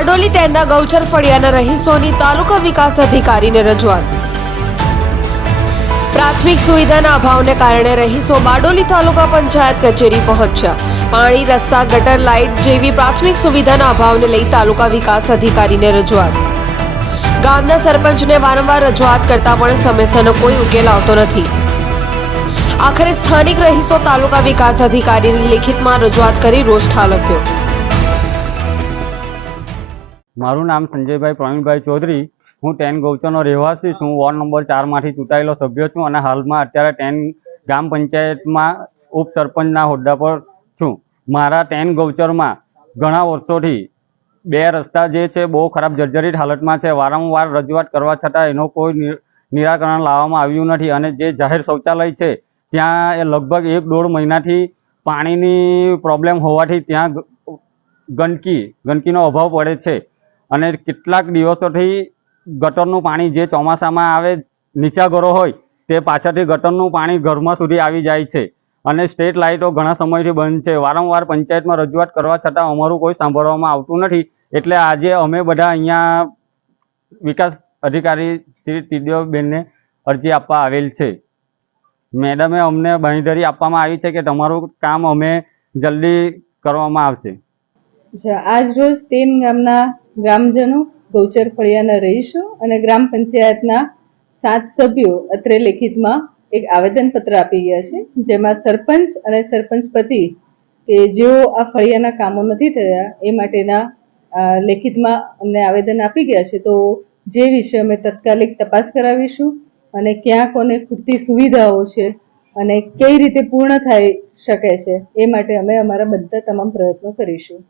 બારડોલી તેરના ગૌચર ફળિયાના રહીશોની તાલુકા વિકાસ અધિકારીને રજૂઆત. પ્રાથમિક સુવિધાના અભાવને કારણે રહીશો બારડોલી તાલુકા પંચાયત કચેરી પહોંચ્યા. પાણી, રસ્તા, ગટર, લાઇટ જેવી પ્રાથમિક સુવિધાના અભાવને લઈ તાલુકા વિકાસ અધિકારીને રજૂઆત. ગામના સરપંચને વારંવાર રજૂઆત કરતા પણ સમસ્યાનો કોઈ ઉકેલ આવતો નથી. આખરે સ્થાનિક રહીશો તાલુકા વિકાસ અધિકારીની લેખિતમાં રજૂઆત કરી રોષ ઠાલવ્યો. મારું નામ સંજયભાઈ પ્રવીણભાઈ ચૌધરી. હું ટેન ગૌચરનો રહેવાસી છું. વોર્ડ નંબર ચારમાંથી ચૂંટાયેલો સભ્ય છું અને હાલમાં અત્યારે ટેન ગ્રામ પંચાયતમાં ઉપસરપંચના હોદ્દા પર છું. મારા ટેન ગૌચરમાં ઘણા વર્ષોથી બે રસ્તા જે છે બહુ ખરાબ જર્જરિત હાલતમાં છે. વારંવાર રજૂઆત કરવા છતાં એનો કોઈ નિરાકરણ લાવવામાં આવ્યું નથી અને જે જાહેર શૌચાલય છે ત્યાં એ લગભગ એક દોઢ મહિનાથી પાણીની પ્રોબ્લેમ હોવાથી ત્યાં ગંદકી, ગંદકીનો અભાવ પડે છે. અને કેટલાક દિવસોથી ગટરનું પાણી જે ચોમાસામાં આવે નીચા ઘરો હોય, તે પાછળથી ગટરનું પાણી ઘરમાં સુધી આવી જાય છે. અને સ્ટ્રીટ લાઇટો ઘણા સમયથી બંધ છે. વારંવાર પંચાયતમાં રજૂઆત કરવા છતાં અમારું કોઈ સાંભળવામાં આવતું નથી. એટલે આજે અમે બધા અહીંયા વિકાસ અધિકારી શ્રી ટીડીઓબેનને અરજી આપવા આવેલ છે. મેડમે અમને બાંધરી આપવામાં આવી છે કે તમારું કામ અમે જલ્દી કરવામાં આવશે. આજ રોજ તેન ગામના ગ્રામજનો ગૌચર ફળિયાના રહીશો અને ગ્રામ પંચાયતના સાત સભ્યો અત્રે લેખિતમાં એક આવેદનપત્ર આપી ગયા છે, જેમાં સરપંચ અને સરપંચ પતિ કે જેઓ આ ફળિયાના કામો નથી થયા, એ માટેના લેખિતમાં અમને આવેદન આપી ગયા છે. તો જે વિશે અમે તત્કાલિક તપાસ કરાવીશું અને ક્યાં કોને ખૂટતી સુવિધાઓ છે અને કઈ રીતે પૂર્ણ થઈ શકે છે, એ માટે અમે અમારા બધા તમામ પ્રયત્નો કરીશું.